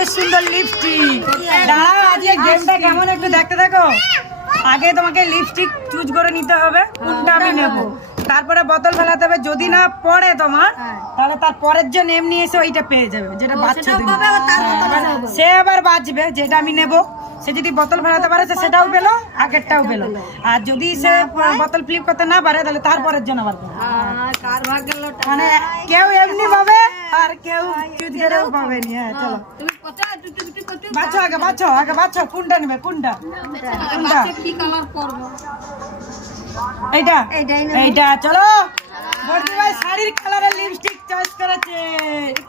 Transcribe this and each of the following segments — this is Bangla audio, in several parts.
সুন্দর সুন্দর লিপস্টিক। দাঁড়াও, আজকে গেমটা কেমন একটু দেখতে থাকো। আগে তোমাকে লিপস্টিক চুজ করে নিতে হবে কোনটা আমি নেব, তারপরে বোতল ফেলাতে হবে। যদি না পড়ে তোমার, তাহলে তার পরের যে নেম নিয়ে এসে ওইটা পেয়ে যাবে, যেটা বাচ্চা সে আবার বাঁচবে। যেটা আমি নেব, সে যদি বোতল ফেলাতে পারে সেটাও পেলো, আগেরটাও পেলো। আর যদি সে বোতল ফ্লিপ করতে না পারে, তাহলে তারপরের জন্য আবার পেলো। মানে কেউ এমনি পাবে আর কেউ চুজ করেও পাবে নি। হ্যাঁ চলো বাছো, আগে বাছো, আগে বাছো কোনটা নেবে, কোনটা কোনটা এইটা এইটা। চলো বর্দি ভাই শাড়ির কালারের লিপস্টিক চয়েস করেছে।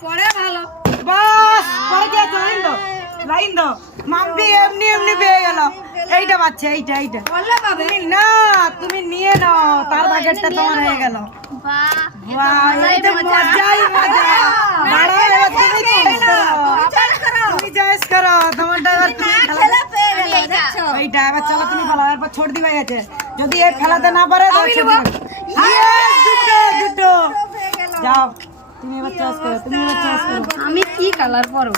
পরে ভালো বাস পরে কি আছে, লাইন দাও, লাইন দাও। মাম্পি এমনি এমনি পেয়ে গেল। এইটা বাচ্চা, এইটা এইটা তুমি না, তুমি নিয়ে নাও, তার বাকেটটা তোমার হয়ে গেল। বাহ এইটা মজাই মজা। দাঁড়াও, এবার তুমি চয়েস করো, তোমারটা এবার তুমি এইটা। এবার চলো তুমি ফেলাও, এরপর ছোট দিবা গেছে। যদি এই ফেলাতে না পারে দুটো যাও। তুমি এবার চয়েস করো, তুমি এবার চয়েস করো। আমি কি কালার পরব?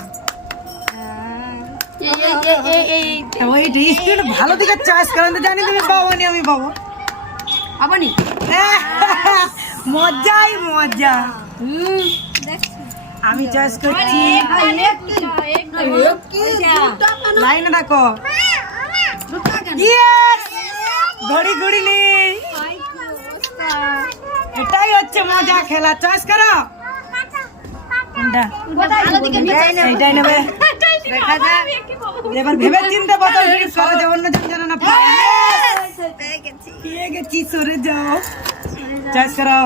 ভালো দিকে চয়েস করেন তো, জানি তুমি পাবো নি, আমি পাবো। আপনি মজাই মজা। আমি চয়েস করছি, লাইনে রাখো। ঘড়ি ঘড়ি নেই, এটাই হচ্ছে মজা খেলা। চয়েস করো এইটাই নেবে। এবার ভেবে চিন্তে বোতল ফ্লিপ করো, যে অন্য জন যেন না পায়। পেয়ে গেছি, সরে যাও। চয়েস করো।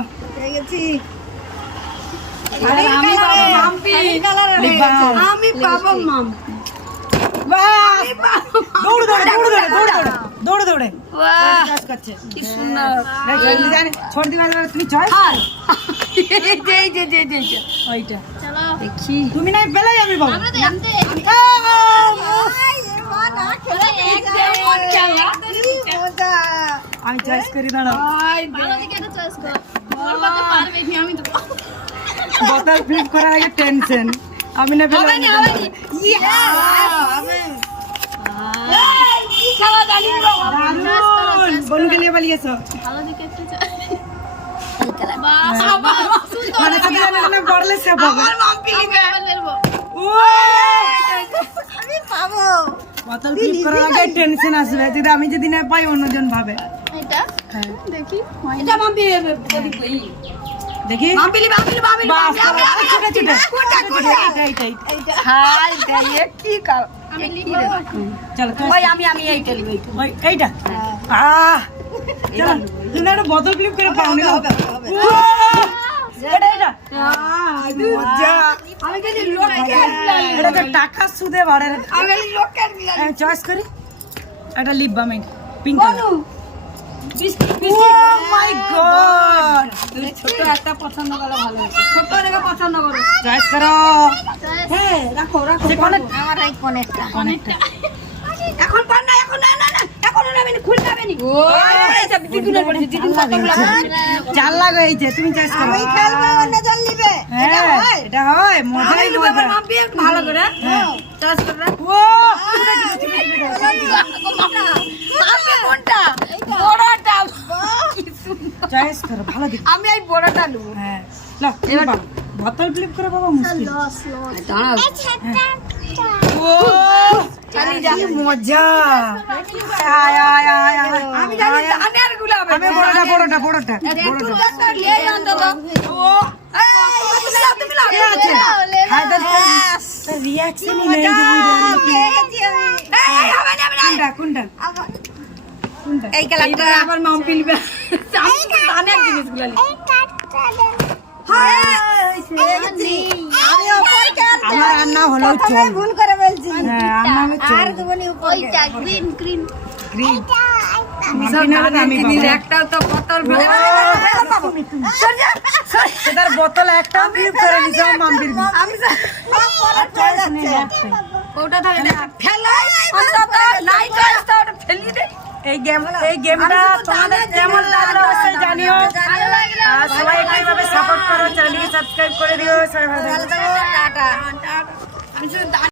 আমি পাবো মাম। দৌড় দৌড়ে দৌড় দৌড়ে দৌড় দৌড়ে দৌড় দৌড়ে চয়েস করছে। কি সুন্দর। জানি ছোট দিবা, তুমি চয়েস ওইটা দেখি তুমি নাই পেলাই আমি পাবো। আমি চয়েস করি, দাঁড়াও। বোতল ফ্লিপ করার আগে টেনশন। আমি না পেলাম, বলুকে নিয়ে পালিয়েছো। মানে পড়লে সে পাবে। বোতল ফ্লিপ করার আগে টেনশন আসবে, যদি আমি যদি না পাই অন্যজন ভাবে। দেখি এটা মাম্পি দেখি এইটা। বোতল ফ্লিপ করে পাওনি, টাকা সুদে বাড়ে। চয়েস করি একটা লিপ বাম, পিঙ্ক কালার। ছোট একটা পছন্দ করলে ভালো হতো। ছোট রেখে পছন্দ করো। চয়েস করো। হ্যাঁ রাখো রাখো। আমার এই কোনেরটা কোনেরটা এখন পার না, এখন না না না, এখন না আমি খুল যাবে নি। ও এটা দিদুনের পড়ে, দিদুন কতগুলো জাল লাগাইছে। তুমি চয়েস করো। আমি খেলবো, অন্য জাল নিবে। এটা হয়, এটা হয় মজাই মজা। মাম্পি ভালো করে চয়েস করে। ও মাম্পি কোনটা? বড়টা। চয়েস করো, ভালো দিক। আমি এই বড়টা নেব। হ্যাঁ লো, এবার বোতল ফ্লিপ করে বাবা মুশকিল। দাঁড়াও। ও চালি যা, মজা। আয় আয় আয় আয়। আমি জানি জানি আর গুলো হবে। আমি বড়টা বড়টা বড়টা তুই লে অন্তত। ও এই তুমি লাও কে আছে? হায়দার রিঅ্যাকশনই নেই। এই হবে না কোনটা কোনটা কোনটা? এই কালারটা আবার মাম পিলবে। আমি অনেক জিনিসগুলো লি। আমার রান্না হলো চল। ভুল করে বলছি। হ্যাঁ রান্না হলো চল। আর দুবনি উপর ওইটা গ্রিন গ্রিন গ্রিন। একটা তো বোতল ফেলে পাবো। সেটার বোতল একটা ফ্লিপ করে নিছে মাম্পির। আমি ওটা ধরে ফেলে অন্তত নাই চয়েস তো ফেলি দে। এই গেমটা তোমাদের কেমন লাগলো অবশ্যই জানিও। আর সবাই এইভাবে সাপোর্ট করো, চ্যানেলকে সাবস্ক্রাইব করে দিও। সবাই ভালো থাকো। টাটা। আমি শুধু